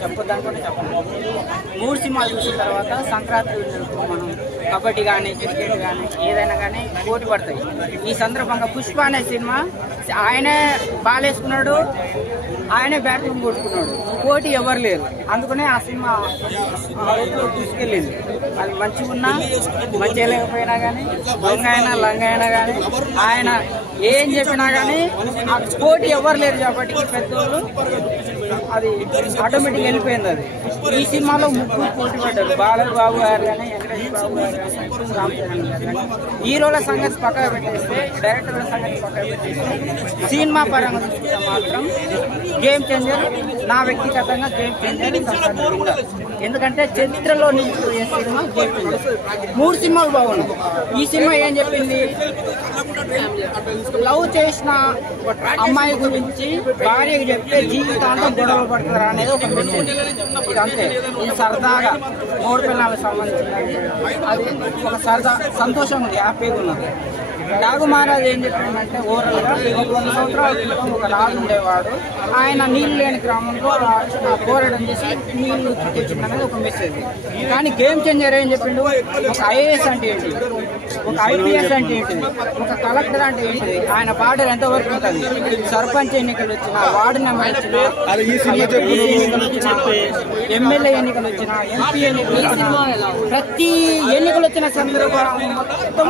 చెప్పొద్దనుకుంటే చెప్పండి. 3 సినిమాలు చూసిన తర్వాత సంక్రాంతి మనం కబడ్డీ కానీ క్రికెట్ కానీ ఏదైనా కానీ పోటీ పడతాయి. ఈ సందర్భంగా పుష్ప అనే సినిమా ఆయనే బాల్ వేసుకున్నాడు, ఆయనే బ్యాటింగ్ కొట్టుకున్నాడు, పోటీ ఎవరు లేరు. అందుకనే ఆ సినిమా తీసుకెళ్ళింది. అది మంచిగా ఉన్నా మంచిగా లేకపోయినా కానీ దొంగ అయినా లంగ అయినా కానీ ఆయన ఏం చెప్పినా కానీ ఆ పోటీ ఎవరు లేరు కాబట్టి పెద్దోళ్ళు అది ఆటోమేటిక్ వెళ్ళిపోయింది. అది ఈ సినిమాలో 3 పోటీ పడ్డారు. బాలయ్య బాబు గారు కానీ వెంకటేష్ బాబు గారు కానీ రామ్ చరణ్ గారు కానీ. హీరోల సంగతి పక్కన పెట్టేస్తే డైరెక్టర్ల సంగతి పక్కన పెట్టేస్తే సినిమా పరంగా చూసుకుంటే మాత్రం గేమ్ చేంజర్, నా వ్యక్తిగతంగా గేమ్ చేంజర్. ఎందుకంటే చరిత్రలో నిలిచిపోయే సినిమా గేమ్ చేంజర్. 3 సినిమాలు బాగున్నాయి. ఈ సినిమా ఏం చెప్పింది, లవ్ చేసిన అమ్మాయి గురించి భార్యకు చెప్తే జీవితాంతం గొడవలు పడతారా అనేది ఒక మెసేజ్. ఇది అంతే. ఇది సరదాగా 3 పిల్లలకు సంబంధించినది. అది ఒక సరదా సంతోషం ఉంది, హ్యాపీగా ఉన్నది. డాగు మహారాజ్ ఏం చెప్పాడంటే ఓవరాల్గా 100 సంవత్సరాల క్రితం ఒక రాజు ఉండేవాడు. ఆయన నీళ్ళు లేని గ్రామంలో పోరాటం చేసి నీళ్లు తెచ్చిందనేది ఒక మెసేజ్. కానీ గేమ్ చేంజర్ ఏం చెప్పిండు, ఒక ఐఏఎస్ అంటే ఏంటి, ఒక ఐపీఎస్ అంటే ఏంటిది, ఒక కలెక్టర్ అంటే ఏంటిది, ఆయన బార్డర్ ఎంతవరకు ఉంటుంది, సర్పంచ్ ఎన్నికలు వచ్చినా, వార్డు నెంబర్ వచ్చినా, ఎన్నికలు వచ్చినా, ఎమ్మెల్యే ఎన్నికలు వచ్చినా, ఎంపీ ఎన్నికలు వచ్చినా, ప్రతి ఎన్నికలు వచ్చిన సందర్భం మొత్తం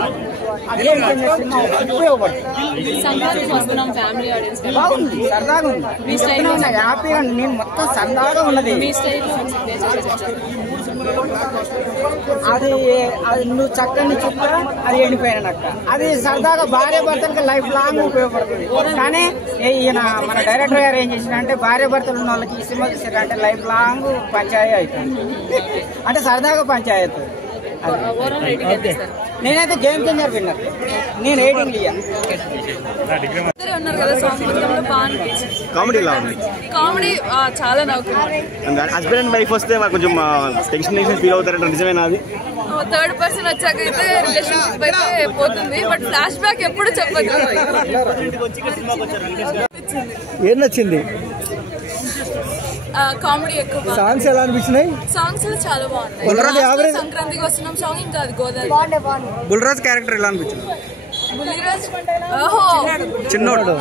గేమ్ చేంజర్ సినిమా ఉపయోగపడుతుంది. బాగుంది, సరదాగా ఉంది, హ్యాపీగా. నేను మొత్తం సరదాగా ఉన్నది. అది నువ్వు చక్కని చుక్క, అది ఎండిపోయిన నక్క. అది సరదాగా భార్య భర్తలకు లైఫ్ లాంగ్ ఉపయోగపడుతుంది. కానీ ఈయన మన డైరెక్టర్ గారు ఏం చేసినంటే భార్య భర్తలు ఉన్న వాళ్ళకి ఈ సినిమా చూసారంటే లైఫ్ లాంగ్ పంచాయతీ అవుతుంది. అంటే సరదాగా పంచాయతీ. నేనైతే గేమ్ చేంజర్ విన్నర్. నేను రేటింగ్ కామెడీ చాలా నవ్వుకున్నాను. హస్బెండ్ అండ్ వైఫ్ వస్తే కొంచెం టెన్షన్ ఫీల్ అవుతారంటే నిజమేనా? అది థర్డ్ పర్సన్ వచ్చాక అయితే రిలేషన్షిప్ అయితే పోతుంది. బట్ ఫ్లాష్ బ్యాక్ ఎప్పుడు చెప్పదు. ఏం నచ్చింది? కామెడీ ఎక్కువ. సాంగ్స్ ఎలా అనిపించినాయి? సాంగ్స్ చాలా బాగున్నాయి. సంక్రాంతికి వస్తున్నాం సాంగ్ ఇంకా అది గోదావరి. బుల్రాజ్ క్యారెక్టర్ ఎలా అనిపించింది? చిన్నోడు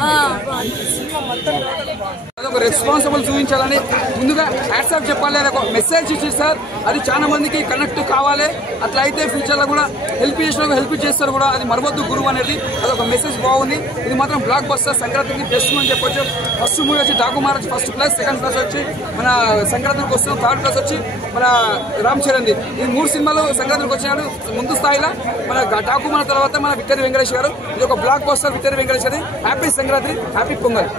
ఒక రెస్పాన్సిబుల్ చూపించాలని ముందుగా హ్యాట్సాప్ చెప్పాలి. ఒక మెసేజ్ ఇచ్చి సార్ అది చాలా మందికి కనెక్ట్ కావాలి. అట్లా అయితే ఫ్యూచర్ లో కూడా హెల్ప్ చేస్తారు కూడా. అది మరవద్దు గురువు అనేది అదొక మెసేజ్ బాగుంది. ఇది మాత్రం బ్లాక్ బస్టర్. సంక్రాంతికి బెస్ట్ అని చెప్పొచ్చు. ఫస్ట్ మూవీ వచ్చి Daaku Maharaj first place, second place వచ్చి మన సంక్రాంతికి వస్తున్నాం, థర్డ్ ప్లేస్ వచ్చి మన రామ్ చరణ్. ఇది 3 సినిమాలు సంక్రాంతికి వచ్చినాడు ముందు స్థాయిలో. మన డాకు మహారాజ్ తర్వాత మన విక్టరీ వెంకటేష్ గారు. ఇది ఒక బ్లాక్ బస్టర్ విక్టరీ వెంకటేష్ గారి. Happy Sankranti, happy pongal.